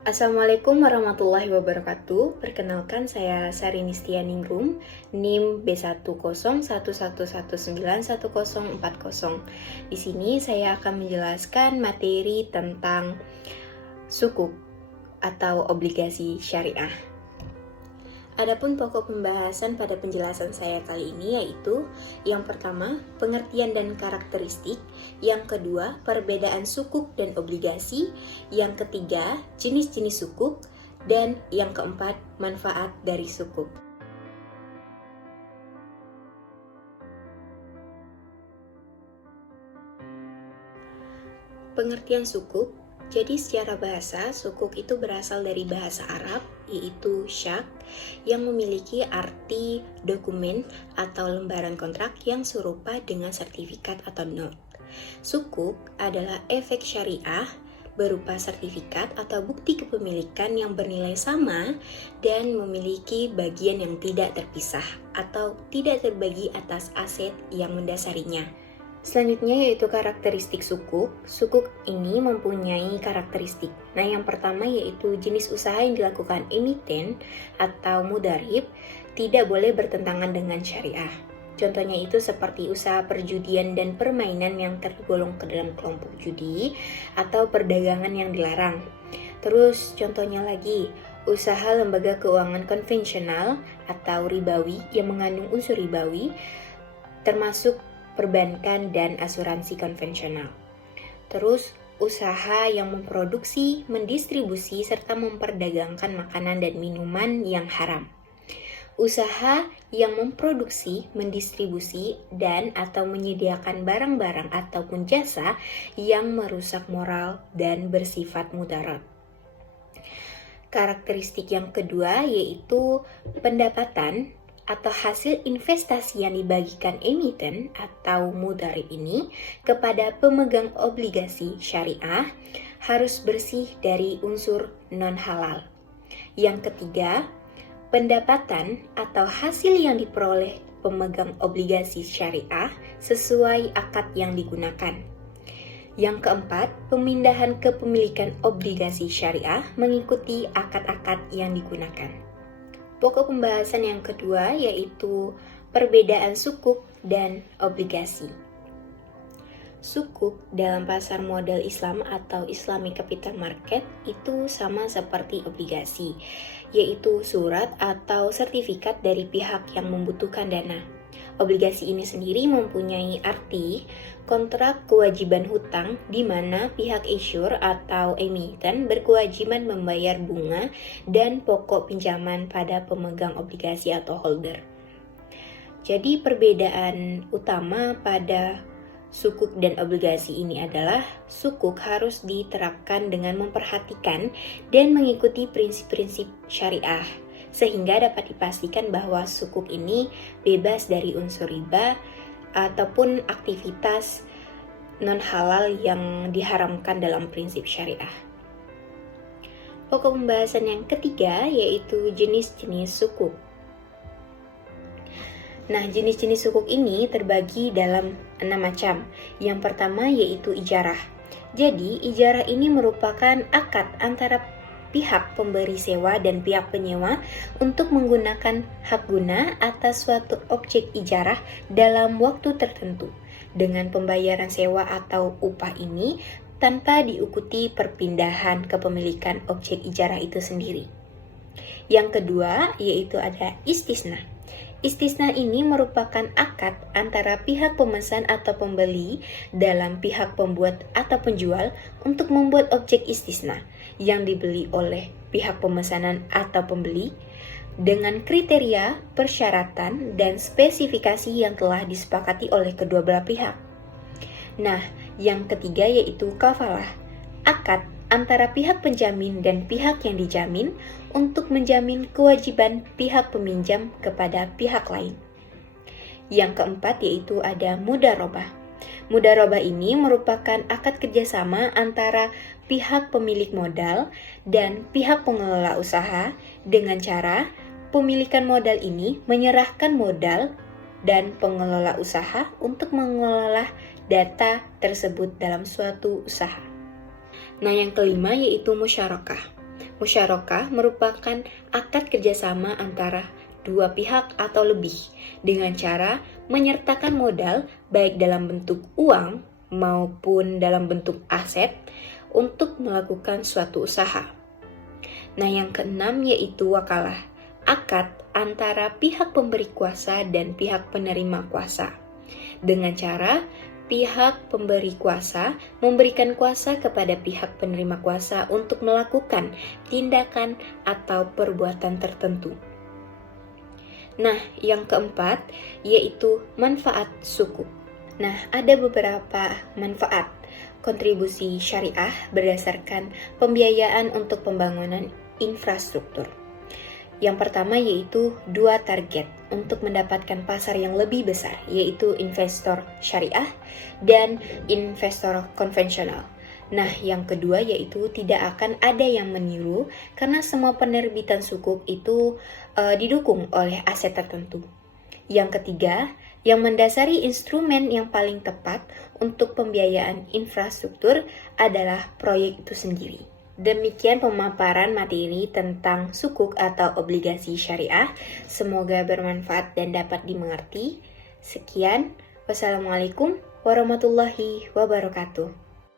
Assalamualaikum warahmatullahi wabarakatuh. Perkenalkan saya Sarini Stianingrum, NIM B10111191040. Di sini saya akan menjelaskan materi tentang sukuk atau obligasi syariah. Adapun pokok pembahasan pada penjelasan saya kali ini yaitu yang pertama, pengertian dan karakteristik, yang kedua, perbedaan sukuk dan obligasi, yang ketiga, jenis-jenis sukuk, dan yang keempat, manfaat dari sukuk. Pengertian sukuk. Jadi secara bahasa, sukuk itu berasal dari bahasa Arab, yaitu syak, yang memiliki arti dokumen atau lembaran kontrak yang serupa dengan sertifikat atau note. Sukuk adalah efek syariah berupa sertifikat atau bukti kepemilikan yang bernilai sama dan memiliki bagian yang tidak terpisah atau tidak terbagi atas aset yang mendasarinya. Selanjutnya yaitu karakteristik sukuk. Sukuk ini mempunyai karakteristik. Nah, yang pertama yaitu jenis usaha yang dilakukan emiten atau mudarib tidak boleh bertentangan dengan syariah. Contohnya itu seperti usaha perjudian dan permainan yang tergolong ke dalam kelompok judi atau perdagangan yang dilarang. Terus contohnya lagi, usaha lembaga keuangan konvensional atau ribawi yang mengandung unsur ribawi termasuk perbankan dan asuransi konvensional. Terus, usaha yang memproduksi, mendistribusi, serta memperdagangkan makanan dan minuman yang haram. Usaha yang memproduksi, mendistribusi, dan atau menyediakan barang-barang ataupun jasa yang merusak moral dan bersifat mudarat. Karakteristik yang kedua yaitu pendapatan atau hasil investasi yang dibagikan emiten atau mudarib ini kepada pemegang obligasi syariah harus bersih dari unsur non-halal. Yang ketiga, pendapatan atau hasil yang diperoleh pemegang obligasi syariah sesuai akad yang digunakan. Yang keempat, pemindahan kepemilikan obligasi syariah mengikuti akad-akad yang digunakan. Pokok pembahasan yang kedua yaitu perbedaan sukuk dan obligasi. Sukuk dalam pasar modal Islam atau Islamic Capital Market itu sama seperti obligasi, yaitu surat atau sertifikat dari pihak yang membutuhkan dana. Obligasi ini sendiri mempunyai arti kontrak kewajiban hutang di mana pihak issuer atau emiten berkewajiban membayar bunga dan pokok pinjaman pada pemegang obligasi atau holder. Jadi perbedaan utama pada sukuk dan obligasi ini adalah sukuk harus diterapkan dengan memperhatikan dan mengikuti prinsip-prinsip syariah, sehingga dapat dipastikan bahwa sukuk ini bebas dari unsur riba ataupun aktivitas non-halal yang diharamkan dalam prinsip syariah. Pokok pembahasan yang ketiga yaitu jenis-jenis sukuk. Nah, jenis-jenis sukuk ini terbagi dalam 6 macam. Yang pertama yaitu ijarah. Jadi, ijarah ini merupakan akad antara pihak pemberi sewa dan pihak penyewa untuk menggunakan hak guna atas suatu objek ijarah dalam waktu tertentu dengan pembayaran sewa atau upah ini tanpa diikuti perpindahan kepemilikan objek ijarah itu sendiri. Yang kedua yaitu ada istisna. Istisna ini merupakan akad antara pihak pemesan atau pembeli dalam pihak pembuat atau penjual untuk membuat objek istisna yang dibeli oleh pihak pemesanan atau pembeli dengan kriteria, persyaratan, dan spesifikasi yang telah disepakati oleh kedua belah pihak. Nah, yang ketiga yaitu kafalah, akad antara pihak penjamin dan pihak yang dijamin untuk menjamin kewajiban pihak peminjam kepada pihak lain. Yang keempat yaitu ada mudharabah. Mudharabah ini merupakan akad kerjasama antara pihak pemilik modal dan pihak pengelola usaha dengan cara pemilikan modal ini menyerahkan modal dan pengelola usaha untuk mengelola data tersebut dalam suatu usaha. Nah, yang kelima yaitu musyarakah. Musyarakah merupakan akad kerjasama antara dua pihak atau lebih dengan cara menyertakan modal baik dalam bentuk uang maupun dalam bentuk aset untuk melakukan suatu usaha. Nah, yang keenam yaitu wakalah, akad antara pihak pemberi kuasa dan pihak penerima kuasa. Dengan cara pihak pemberi kuasa memberikan kuasa kepada pihak penerima kuasa untuk melakukan tindakan atau perbuatan tertentu. Nah, yang keempat yaitu manfaat sukuk. Nah, ada beberapa manfaat kontribusi syariah berdasarkan pembiayaan untuk pembangunan infrastruktur. Yang pertama yaitu dua target untuk mendapatkan pasar yang lebih besar, yaitu investor syariah dan investor konvensional. Nah, yang kedua yaitu tidak akan ada yang meniru karena semua penerbitan sukuk itu didukung oleh aset tertentu. Yang ketiga, yang mendasari instrumen yang paling tepat untuk pembiayaan infrastruktur adalah proyek itu sendiri. Demikian pemaparan materi tentang sukuk atau obligasi syariah. Semoga bermanfaat dan dapat dimengerti. Sekian, wassalamualaikum warahmatullahi wabarakatuh.